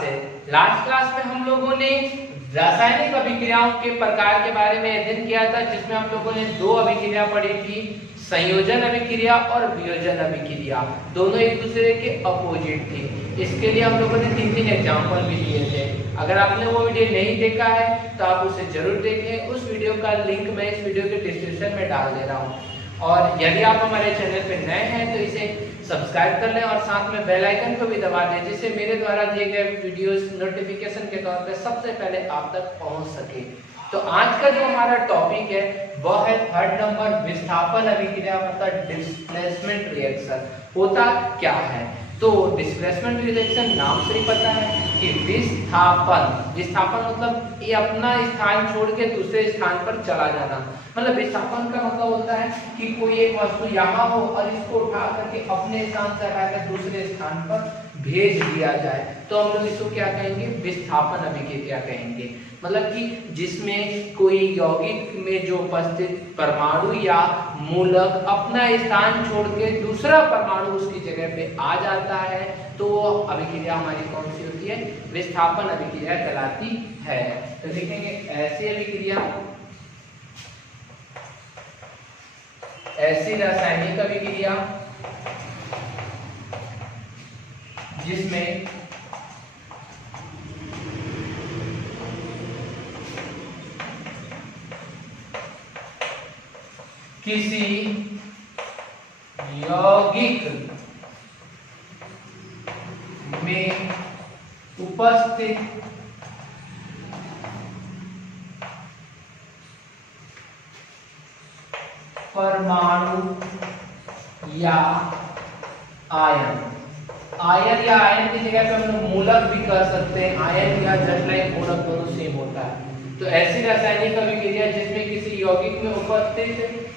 है। Last class में हम लोगों ने रासायनिक अभिक्रियाओं के प्रकार के बारे में अध्ययन किया था, जिसमें हम लोगों ने दो अभिक्रिया पढ़ी थी, संयोजन अभिक्रिया और वियोजन अभिक्रिया। दोनों एक दूसरे के अपोजिट थी। इसके लिए हम लोगों ने 3 एग्जाम्पल भी दिए थे। अगर आपने वो वीडियो नहीं देखा है तो आप उसे जरूर देखें। उस वीडियो का लिंक मैं इस वीडियो के डिस्क्रिप्शन में डाल दे रहा हूँ। और यदि आप हमारे चैनल पर नए हैं तो इसे सब्सक्राइब कर लें और साथ में बेल आइकन को भी दबा दें, जिससे मेरे द्वारा दिए गए वीडियोस नोटिफिकेशन के तौर पर सबसे पहले आप तक पहुंच सके। तो आज का जो हमारा टॉपिक है वह है 3rd नंबर, विस्थापन अभिक्रिया मतलब डिस्प्लेसमेंट रिएक्शन। होता क्या है? तो डिस्प्लेसमेंट रिएक्शन नाम से ही पता है कि विस्थापन मतलब ये अपना स्थान छोड़ के दूसरे स्थान पर चला जाना। मतलब विस्थापन का मतलब होता है कि कोई एक वस्तु यहाँ हो और इसको उठा करके अपने स्थान से हटाकर दूसरे स्थान पर भेज दिया जाए, तो हम लोग इसको क्या कहेंगे? विस्थापन अभिक्रिया कहेंगे। मतलब कि जिसमें कोई यौगिक में जो उपस्थित परमाणु या मूलक अपना स्थान छोड़ के दूसरा परमाणु उसकी जगह पे आ जाता है, तो वो अभिक्रिया हमारी कौन सी होती है? विस्थापन अभिक्रिया कहलाती है। तो देखेंगे ऐसी अभिक्रिया, ऐसी रासायनिक अभिक्रिया जिसमें किसी यौगिक में उपस्थित परमाणु या आयन या आयन की जगह पे हम लोग मूलक भी कर सकते हैं। आयन या जस्ट लाइक मूलक दोनों सेम होता है। तो ऐसी रासायनिक अभिक्रिया जिसमें किसी यौगिक में उपस्थित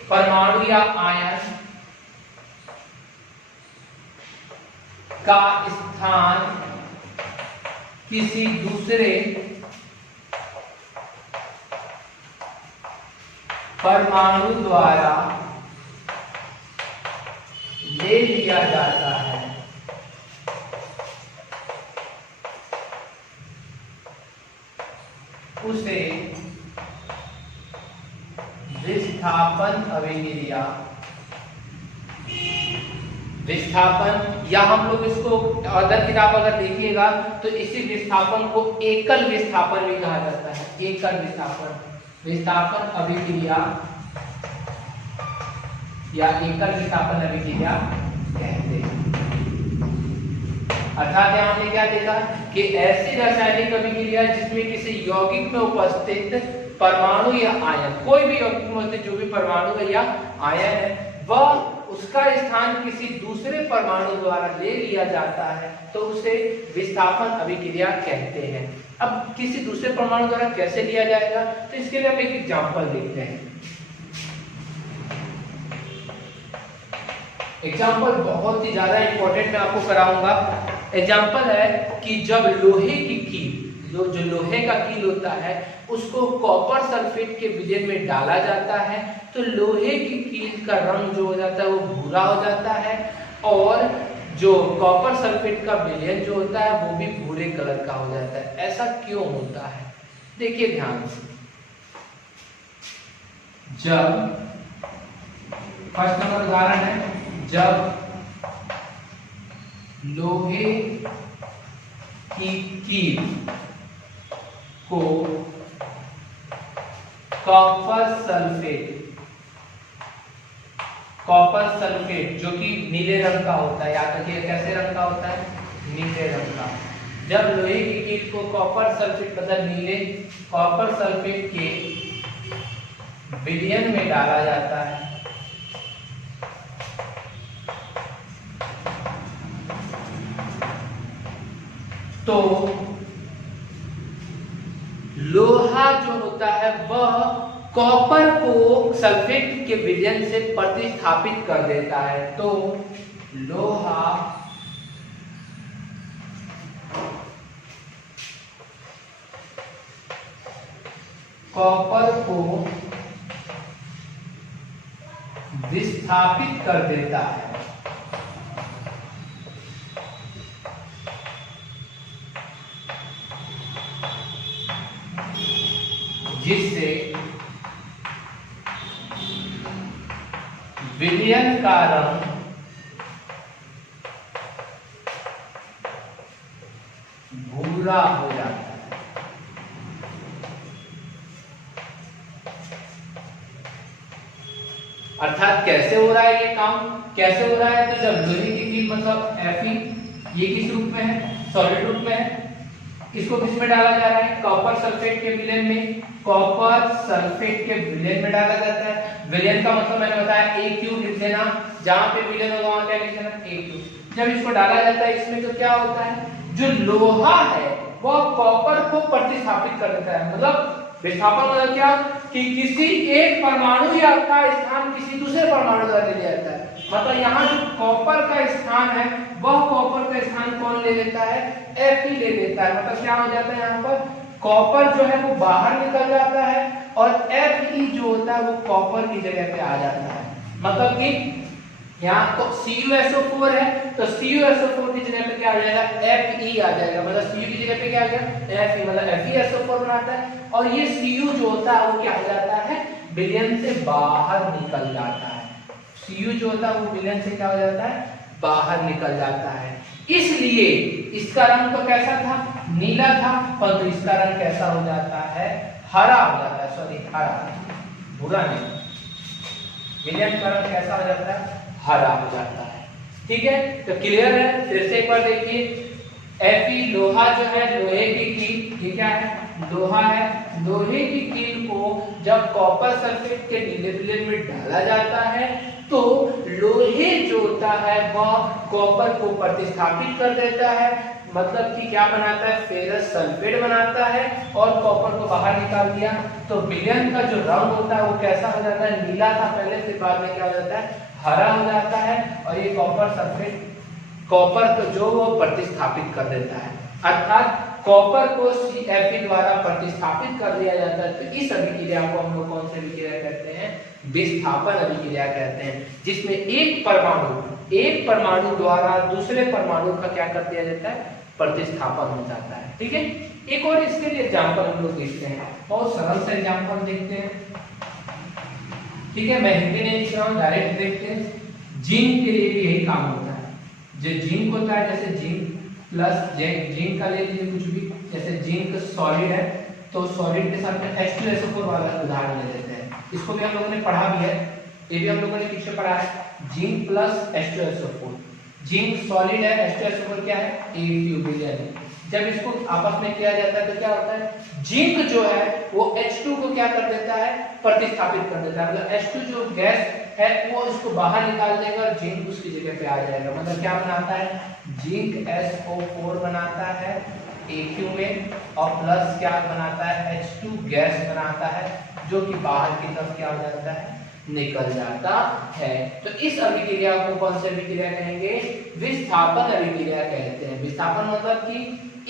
परमाणु या आयन का स्थान किसी दूसरे परमाणु द्वारा ले लिया जाता है, उसे विस्थापन अभिक्रिया। विस्थापन या हम लोग इसको अदर किताब अगर देखिएगा तो इसी विस्थापन को एकल विस्थापन भी कहा जाता है। एकल विस्थापन अभिक्रिया या एकल विस्थापन अभिक्रिया कहते हैं। अर्थात यहाँ हमने क्या देखा कि ऐसी रासायनिक अभिक्रिया जिसमें किसी यौगिक में उपस्थित परमाणु या आयन, कोई भी यौगिक में उपस्थित जो भी परमाणु है या आयन है, वह उसका स्थान किसी दूसरे परमाणु द्वारा ले लिया जाता है, तो उसे विस्थापन अभिक्रिया कहते हैं। अब किसी दूसरे परमाणु द्वारा कैसे लिया जाएगा, तो इसके लिए हम एक एग्जांपल देखते हैं। एग्जाम्पल बहुत ही ज्यादा इंपॉर्टेंट मैं आपको कराऊंगा। एग्जाम्पल है कि जब लोहे की कील, जो लोहे का कील होता है, उसको कॉपर सल्फेट के विलयन में डाला जाता है, तो लोहे की कील का रंग जो हो जाता है वो भूरा हो जाता है, और जो कॉपर सल्फेट का विलयन जो होता है वो भी भूरे कलर का हो जाता है। ऐसा क्यों होता है? देखिए ध्यान से। जब फर्स्ट नंबर उदाहरण है, जब लोहे की कील को कॉपर सल्फेट जो कि नीले रंग का होता है, याद रखिए कैसे रंग का होता है? नीले रंग का। जब लोहे की कील को कॉपर सल्फेट मतलब नीले कॉपर सल्फेट के विलयन में डाला जाता है, तो लोहा जो होता है वह कॉपर को सल्फेट के विलयन से प्रतिस्थापित कर देता है। तो लोहा कॉपर को विस्थापित कर देता है। जिससे विलयन का रंग भूरा हो जाता है। अर्थात कैसे हो रहा है ये काम, कैसे हो रहा है, तो जब लोहे की कील मतलब Fe ये किस रूप में है, सॉलिड रूप में है, इसको किस में डाला जा रहा है, कॉपर सल्फेट के विलयन में, कॉपर सल्फेट के विलयन में डाला जाता है। विलयन का मतलब मैंने बताया AQ लिख देना, जहां पे विलयन होगा वहां क्या लिख देना, AQ। जब इसको डाला जाता है इसमें तो क्या होता है, जो लोहा है वह कॉपर को प्रतिस्थापित कर देता है। मतलब विस्थापन मतलब क्या, कि किसी एक परमाणु या का स्थान किसी दूसरे परमाणु द्वारा ले लिया जाता है। मतलब यहाँ जो कॉपर का स्थान है वह कॉपर का स्थान कौन ले लेता है, Fe ले लेता है। मतलब क्या हो जाता है, यहाँ पर कॉपर जो है वो बाहर निकल जाता है और Fe जो होता है वो कॉपर की जगह पे आ जाता है। मतलब कि यहाँ तो CuSO4 है तो CuSO4 की जगह पे क्या आ जाएगा, Fe आ जाएगा। मतलब Cu की जगह पे क्या आ गया, Fe, मतलब FeSO4 बनाता है। और ये Cu जो होता है वो क्या हो जाता है, विलयन से बाहर निकल जाता है। Cu जो होता है वो विलयन से क्या हो जाता है, बाहर निकल जाता है। इसलिए इसका रंग तो कैसा था, नीला था, परंतु इसका रंग कैसा हो जाता है, हरा हो जाता है। सॉरी, हरा, भूरा नहीं, विलयन का रंग कैसा हो जाता है, हरा हो जाता है। ठीक है, तो क्लियर है। फिर से एक बार देखिए, Fe लोहा जो है, लोहे की कील, ये क्या है, लोहा है। लोहे की कील को जब कॉपर सल्फेट के नीले विलयन में डाला जाता है तो लोहे जो होता है वह कॉपर को प्रतिस्थापित कर देता है। मतलब कि क्या बनाता है, फेरस सल्फेट बनाता है और कॉपर को बाहर निकाल दिया। तो विलयन का जो रंग होता है वो कैसा हो जाता है, नीला था पहले, फिर बाद में क्या हो जाता है, हरा हो जाता है। और ये कॉपर सल्फेट कॉपर को जो वो प्रतिस्थापित कर देता है, अर्थात कॉपर को Fe द्वारा प्रतिस्थापित कर दिया जाता है। तो इस अभिक्रिया को हम लोग कौन सी अभिक्रिया कहते हैं, विस्थापन अभिक्रिया कहते हैं, जिसमें एक परमाणु द्वारा दूसरे परमाणु का क्या कर दिया जाता है, प्रतिस्थापन हो जाता है। ठीक है, एक और इसके लिए एग्जांपल हम लोग देखते हैं, बहुत सरल से एग्जांपल देखते हैं। ठीक है, मैं हिंदी नहीं लिख रहा हूँ, डायरेक्ट देखते हैं। जिंक के लिए भी यही काम होता है। जो जिंक होता है, जैसे जिंक प्लस जिंक का ले लीजिए कुछ भी, जैसे जिंक सॉलिड है तो सॉलिड के साथ में H2SO4 वाला उदाहरण ले लेते हैं। इसको भी हम लोगों ने पढ़ा भी है, ये भी हम लोगों ने पीछे पढ़ा है। Zinc plus H2SO4, zinc solid है, H2SO4 क्या है, AQ विलयन। जब इसको आपस में किया जाता है तो क्या होता है, जिंक जो है वो H2 को क्या कर देता है, प्रतिस्थापित कर देता है। मतलब H2 जो गैस है वो इसको बाहर निकाल देगा और जिंक उसकी जगह पे आ जाएगा। मतलब क्या बनाता है, जिंक SO4 बनाता है AQ में, और प्लस क्या बनाता है, H2 गैस बनाता है, जो कि बाहर की तरफ क्या हो जाता है, निकल जाता है। तो इस अभिक्रिया को कौन सी अभिक्रिया कहेंगे, विस्थापन अभिक्रिया कहते हैं। विस्थापन मतलब कि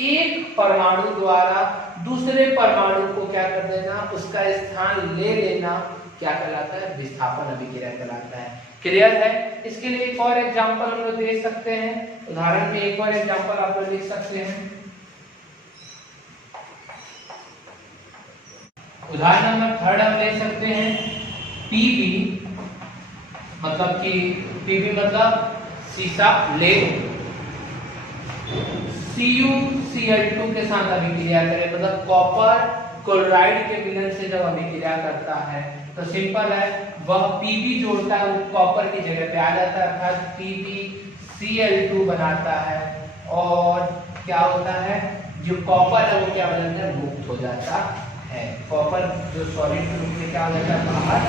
एक परमाणु द्वारा दूसरे परमाणु को क्या कर देना, उसका स्थान ले लेना, क्या कहलाता है, विस्थापन अभिक्रिया कहलाता है। क्लियर है। इसके लिए एक और एग्जांपल हम लोग दे सकते हैं, उदाहरण में एक और एग्जांपल आप लोग लिख सकते हैं। उदाहरण नंबर 3 हम ले सकते हैं, Pb, मतलब कि Pb मतलब सीसा, लेड, CuCl2 के साथ अभिक्रिया करे, मतलब कॉपर क्लोराइड के विलयन से जब अभिक्रिया करता है तो सिंपल है, वह Pb जो होता है वो कॉपर की जगह पे आ जाता है, अर्थात PbCl2 बनाता है। और क्या होता है, जो कॉपर है वो क्या हो जाता है, मुक्त हो जाता है। कॉपर जो सॉलिड रूप में क्या हो जाता है, बाहर,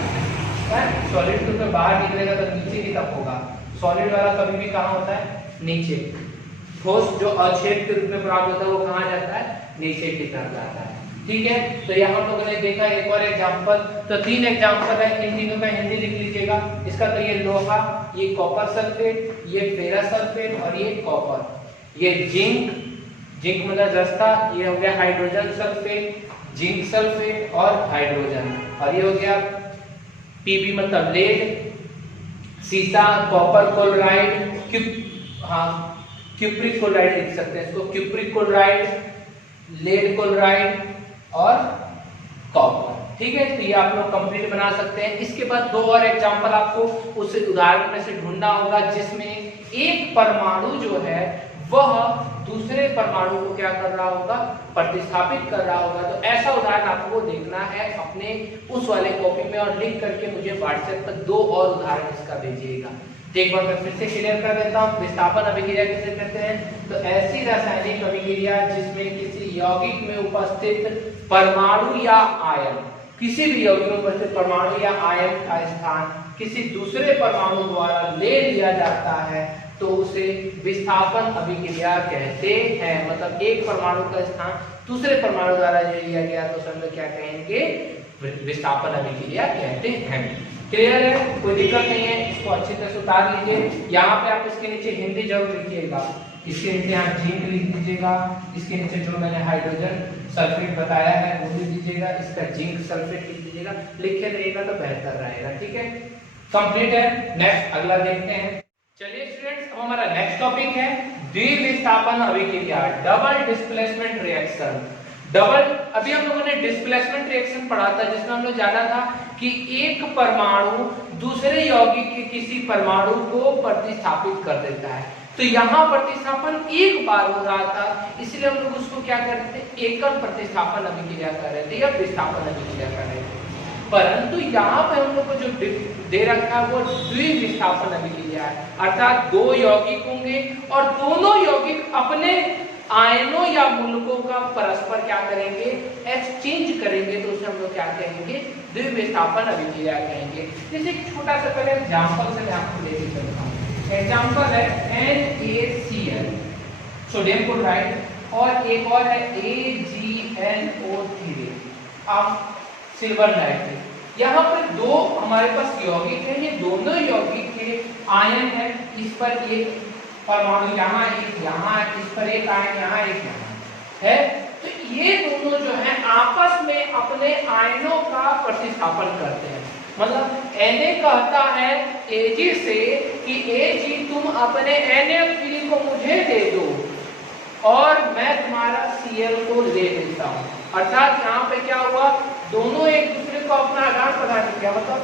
सॉलिड रूप में बाहर निकलेगा तो नीचे की तरफ होगा। सॉलिड वाला कभी भी कहाँ होता है, नीचे। ठोस जो अछेद के रूप में प्राप्त होता है वो कहाँ जाता है, नीचे की तरफ जाता है। ठीक है, तो यहाँ हम लोगों ने देखा एक और एग्जांपल। तो 3 एग्जांपल है, इन तीनों का हिंदी लिख लीजिएगा। इसका तो ये लोहा, ये कॉपर सल्फेट, ये फेरस सल्फेट और ये कॉपर। ये जिंक मतलब जस्ता, ये हो गया हाइड्रोजन सल्फेट, जिंक सल्फेट और हाइड्रोजन। और ये हो गया Pb मतलब लेड, सीसा, कॉपर क्लोराइड, क्यूप्रिक क्लोराइड लिख सकते हैं इसको, क्यूप्रिक क्लोराइड, लेड क्लोराइड और कॉपर। ठीक है, तो ये आप लोग कंप्लीट बना सकते हैं। इसके बाद दो और एग्जांपल आपको उस उदाहरण में से ढूंढना होगा जिसमें एक परमाणु जो है वह दूसरे परमाणु को क्या कर रहा होगा, प्रतिस्थापित कर रहा होगा। तो ऐसा उदाहरण आपको देखना है अपने उस वाले कॉपी में और लिख करके मुझे व्हाट्सएप पर दो और उदाहरण इसका भेजिएगा। तो एक बार मैं फिर से क्लियर कर देता हूँ, विस्थापन अभिक्रिया किसे कहते हैं? तो ऐसी रासायनिक अभिक्रिया जिसमें किसी यौगिक में उपस्थित परमाणु या आयन, किसी भी यौगिक में उपस्थित परमाणु या आयन का स्थान किसी दूसरे परमाणु द्वारा ले लिया जाता है तो उसे विस्थापन अभिक्रिया कहते हैं। मतलब एक परमाणु का स्थान दूसरे परमाणु द्वारा ले लिया गया तो हम लोग क्या कहेंगे, विस्थापन अभिक्रिया कहते हैं। क्लियर है, कोई दिक्कत नहीं है, इसको अच्छी तरह से उतार लीजिए। यहाँ पे आप इसके नीचे हिंदी जरूर लिखिएगा, इसके नीचे आप जिंक लिख दीजिएगा, इसके नीचे जो मैंने हाइड्रोजन सल्फेट बताया है वो लिख दीजिएगा, इसका जिंक सल्फेट लिख दीजिएगा, लिखे रहिएगा तो बेहतर रहेगा। ठीक है, कंप्लीट है। नेक्स्ट अगला देखते हैं। चलिए स्टूडेंट्स, अब हमारा नेक्स्ट टॉपिक है द्विविस्थापन अभिक्रिया, डबल डिस्प्लेसमेंट रिएक्शन। डबल, अभी हम लोगों ने डिस्प्लेसमेंट रिएक्शन पढ़ा था जिसमें हम लोग जाना था कि एक परमाणु दूसरे यौगिक के किसी परमाणु को प्रतिस्थापित कर देता है। तो यहाँ प्रतिस्थापन एक बार हो रहा था, इसलिए हम लोग उसको क्या करते थे, एकल प्रतिस्थापन अभिक्रिया कर रहे थे या विस्थापन अभिक्रिया कर रहे थे। परंतु यहाँ पे हम लोग को जो दे रखा है वो द्विविस्थापन अभिक्रिया है, अर्थात दो यौगिक होंगे और दोनों यौगिक अपने आयनों या मूलकों का परस्पर क्या करेंगे, एक्सचेंज करेंगे, तो उसे हम लोग क्या कहेंगे, द्विविस्थापन अभिक्रिया कहेंगे। जैसे एक छोटा सा पहले एग्जांपल से मैं आपको लेके चलता हूँ। एग्जांपल है NaCl सोडियम क्लोराइड और एक और है AgNO3 अब सिल्वर नाइट्रेट। यहाँ पर दो हमारे पास यौगिक है, ये दोनों यौगिक के आयन है, इस पर एक परमाणु यहाँ एक यहाँ, इस पर एक आयन यहाँ एक यहाँ है। तो ये दोनों जो है आपस में अपने आयनों का प्रतिस्थापन करते हैं। मतलब Na कहता है Ag से कि Ag तुम अपने Na3 को मुझे दे दो और मैं तुम्हारा Cl को ले लेता हूँ। अर्थात यहाँ पे क्या हुआ, दोनों एक दूसरे को अपना आदान प्रदान किया। मतलब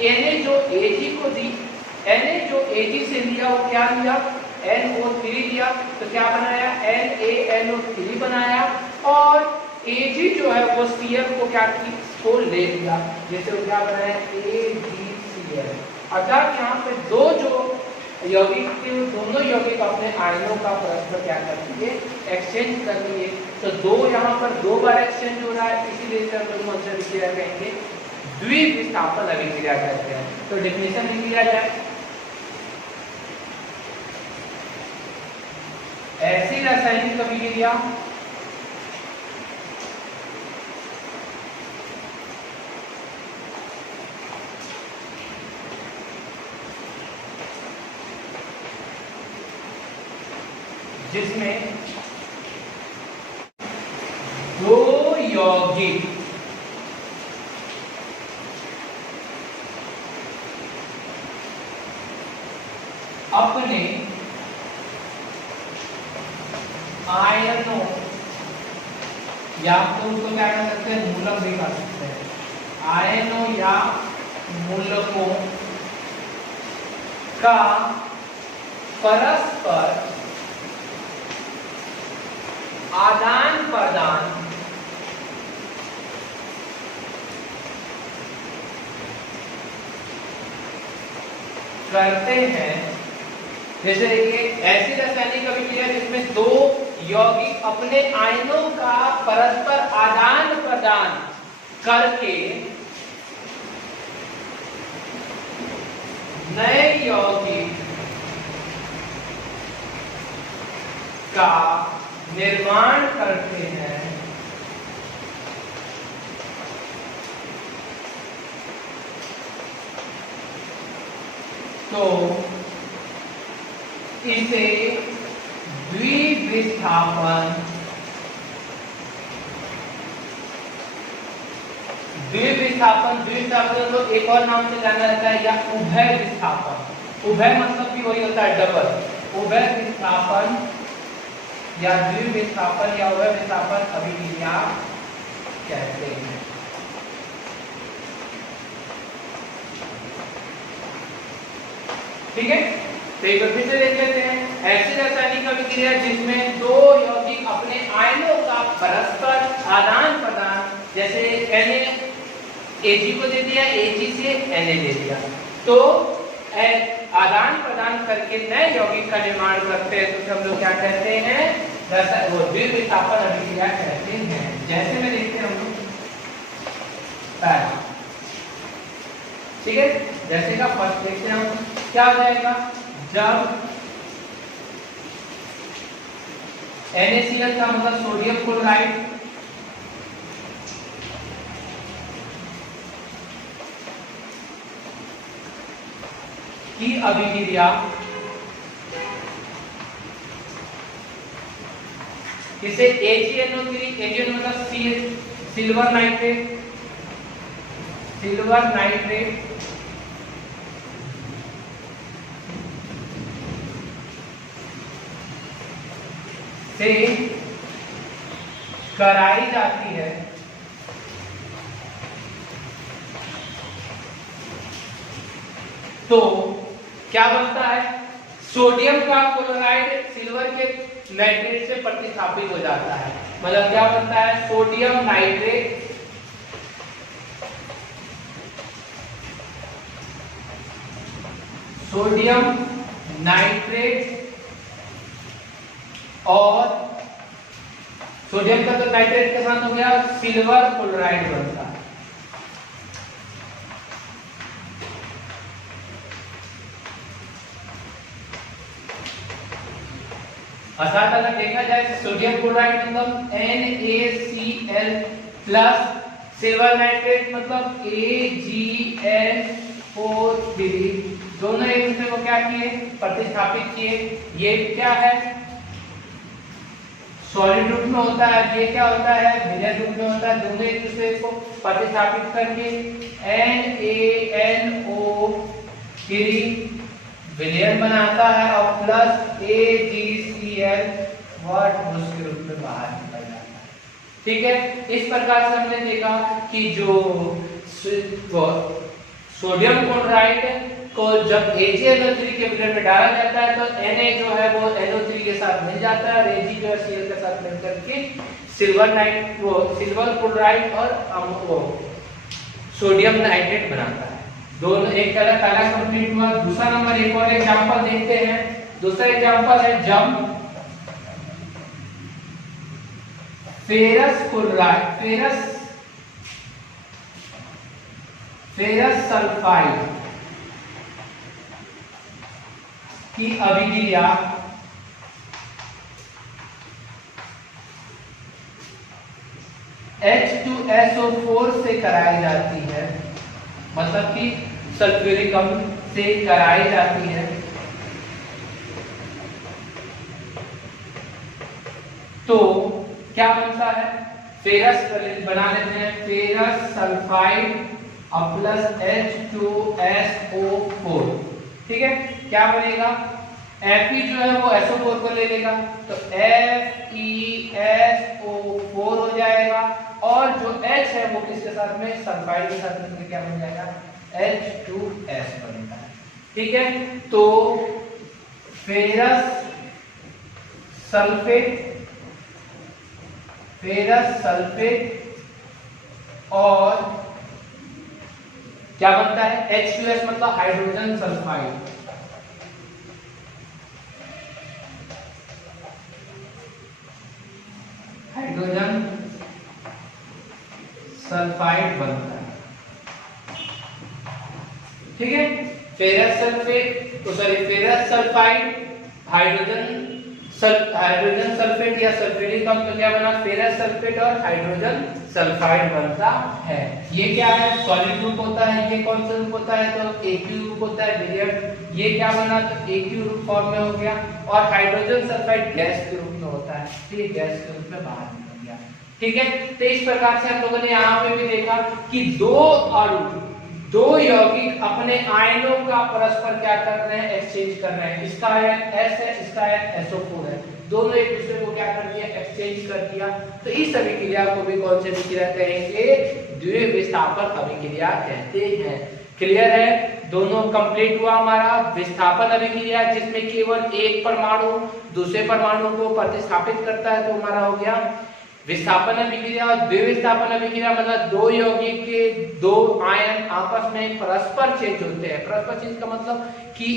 Na जो Ag को दी, Na जो Ag से लिया वो क्या लिया, NO3 लिया, तो क्या बनाया, NaNO3 बनाया और Ag जो है वो Cl को क्या की, को ले लिया, जैसे वो क्या बनाया AgCl। अर्थात यहाँ पे दो जो यौगिक के दोनों यौगिक अपने आयनों का परस्पर क्या करती है, एक्सचेंज करती है। तो दो यहाँ पर दो बार एक्सचेंज हो रहा है, इसीलिए इसे हम लोग अभिक्रिया कहेंगे, द्विविस्थापन अभिक्रिया कहते हैं। तो डेफिनेशन लिख लिया जाए, ऐसी रासायनिक अभिक्रिया जिसमें दो यौगिक अपने आयनों या तो उसको क्या कर सकते हैं, मूलक भी कर सकते हैं, आयनों या मूलकों का परस्पर आदान प्रदान करते हैं। जैसे देखिए ऐसी रासायनिक अभिक्रिया जिसमें दो यौगिक अपने आयनों का परस्पर आदान प्रदान करके नए यौगिक का निर्माण करते हैं। तो इसे द्विविस्थापन तो एक और नाम से जाना जाता है या उभय विस्थापन। उभय मतलब भी वही होता है डबल, उभय विस्थापन या द्विविस्थापन या उभय विस्थापन अभिक्रिया कहते हैं। ठीक है, तो एक बार फिर से देख लेते हैं। ऐसी रासायनिक अभिक्रिया जिसमें दो यौगिक अपने आयनों का परस्पर आदान प्रदान, जैसे Na Ag को दे दिया, Ag से Na दे दिया, तो आदान प्रदान करके नए यौगिक का निर्माण करते हैं, तो हम लोग क्या कहते हैं, वो द्विविस्थापन अभिक्रिया कहते हैं। जैसे में देखते हैं हम लोग पहला, ठीक है, जैसे का फर्स्ट देखते हैं हम, क्या हो जाएगा, जब NaCl का मतलब सोडियम क्लोराइड की अभिक्रिया इसे AgNO3 मतलब सिल्वर नाइट्रेट से कराई जाती है, तो क्या बनता है, सोडियम का क्लोराइड सिल्वर के नाइट्रेट से प्रतिस्थापित हो जाता है। मतलब क्या बनता है, सोडियम नाइट्रेट और सोडियम का तो नाइट्रेट के साथ हो गया, सिल्वर क्लोराइड बनता है। अर्थात अगर देखा जाए तो सोडियम क्लोराइड मतलब NaCl प्लस सिल्वर नाइट्रेट मतलब AgNO3, दोनों एक दूसरे को क्या किए, प्रतिस्थापित किए। ये क्या है, सॉलिड रूप में होता है, ये क्या होता है, विलयन रूप में होता है। दोनों एक दूसरे को प्रतिस्थापित करके NaNO3 विलयन बनाता है और प्लस AgCl उसके रूप में बाहर निकल जाता है। ठीक है, इस प्रकार से हमने देखा कि जो सोडियम क्लोराइड को जब AgNO3 के विलयन में डाला जाता है तो Na जो है वो NO3 के साथ मिल जाता है और Ag जो है Cl के साथ मिलकर के सिल्वर क्लोराइड और सोडियम नाइट्रेट बनाता है। दोनों एक पहला कंप्लीट हुआ। दूसरा नंबर एक और एग्जांपल देखते हैं। दूसरा एग्जांपल है जब फेरस सल्फाइड की अभिक्रिया H2SO4 से कराई जाती है, मतलब कि सल्फ्यूरिक अम्ल से कराई जाती है, तो क्या बनता है, फेरस बना लेते हैं, फेरस सल्फाइड प्लस H2SO4। ठीक है, क्या बनेगा, Fe जो है वो SO4 को ले लेगा तो FeSO4 हो जाएगा और जो H है वो किसके साथ में, सल्फाइड के साथ मिलकर क्या बन जाएगा, H2S बनेगा। ठीक है, तो फेरस सल्फेट और क्या बनता है, H2S मतलब हाइड्रोजन सल्फाइड। बनता है। ठीक है, फेरस सल्फाइड हाइड्रोजन सल्फेट या सल्फ्यूरिक अम्ल तो क्या बना, फेरस सल्फेट और हाइड्रोजन सल्फाइड बनता है। ये क्या है, सॉलिड रूप होता है। ये कौन सा रूप होता है, तो एक्यू रूप होता है, विलयन। ये क्या बना, तो एक्यू रूप फॉर्म में हो गया और हाइड्रोजन सल्फाइड गैस के रूप में होता है, तो ये गैस के रूप में बाहर निकल गया। ठीक है, तो इस प्रकार से हम लोगों ने यहाँ पे भी देखा कि दो यौगिक अपने आयनों का परस्पर क्या कर रहे हैं, एक्सचेंज कर रहे हैं। इसका आयन S है, इसका आयन SO4 है, दोनों एक दूसरे को क्या कर दिया, एक्सचेंज कर दिया। तो इस अभिक्रिया को भी कौन सी अभिक्रिया कहेंगे, द्विविस्थापन अभिक्रिया कहते हैं। क्लियर है, दोनों कंप्लीट हुआ हमारा विस्थापन अभिक्रिया, जिसमें केवल एक परमाणु दूसरे परमाणु को प्रतिस्थापित करता है, तो हमारा हो गया विस्थापन अभिक्रिया। और द्विविस्थापन अभिक्रिया मतलब दो यौगिक के दो आयन आपस में परस्पर चेंज होते हैं। परस्पर चेंज का मतलब कि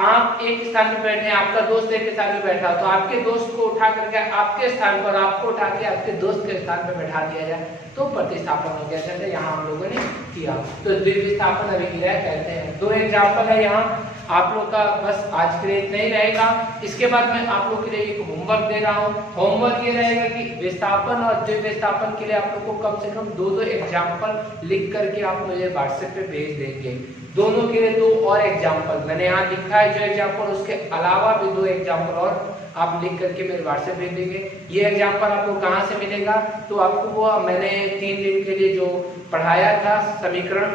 आप एक स्थान पे बैठे हैं, आपका दोस्त एक स्थान पे बैठा, तो आपके दोस्त को उठा करके आपके स्थान पर, आपको उठा के आपके दोस्त के स्थान पे बैठा दिया जाए, तो प्रतिस्थापन हो गया, जैसे यहाँ हम लोगों ने किया, तो द्विविस्थापन अभिक्रिया कहते हैं। दो एग्जाम्पल है यहाँ आप लोग का, बस आज के लिए इतना ही रहेगा। इसके बाद मैं आप लोग के लिए एक होमवर्क दे रहा हूँ। होमवर्क ये रहेगा कि विस्थापन और द्विविस्थापन के लिए आप लोग को कम से कम दो एग्जाम्पल लिख करके आप मुझे व्हाट्सएप पे भेज देंगे। दोनों के लिए दो और एग्जाम्पल मैंने यहाँ लिखा है, जो एग्जाम्पल उसके अलावा भी दो एग्जाम्पल और आप लिख करके मेरे व्हाट्सएप भेज देंगे। ये एग्जाम्पल आपको कहाँ से मिलेगा, तो आपको वो मैंने 3 दिन के लिए जो पढ़ाया था समीकरण,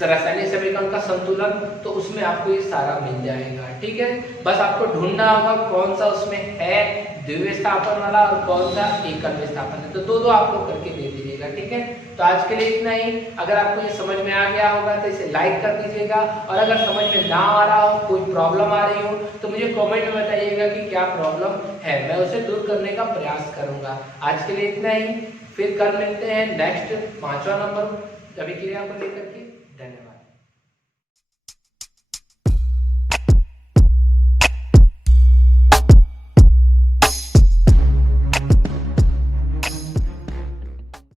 रासायनिक समीकरण का संतुलन, तो उसमें आपको ये सारा मिल जाएगा। ठीक है, बस आपको ढूंढना होगा कौन सा उसमें है द्विविस्थापन वाला और कौन सा एकल विस्थापन है, तो दो आप लोग करके दे दीजिएगा। ठीक है, तो आज के लिए इतना ही। अगर आपको ये समझ में आ गया होगा तो इसे लाइक कर दीजिएगा, और अगर समझ में ना आ रहा हो, कोई प्रॉब्लम आ रही हो, तो मुझे कमेंट में बताइएगा कि क्या प्रॉब्लम है, मैं उसे दूर करने का प्रयास करूंगा। आज के लिए इतना ही, फिर कल मिलते हैं नेक्स्ट 5वां नंबर अभिक्रिया को लेकर के।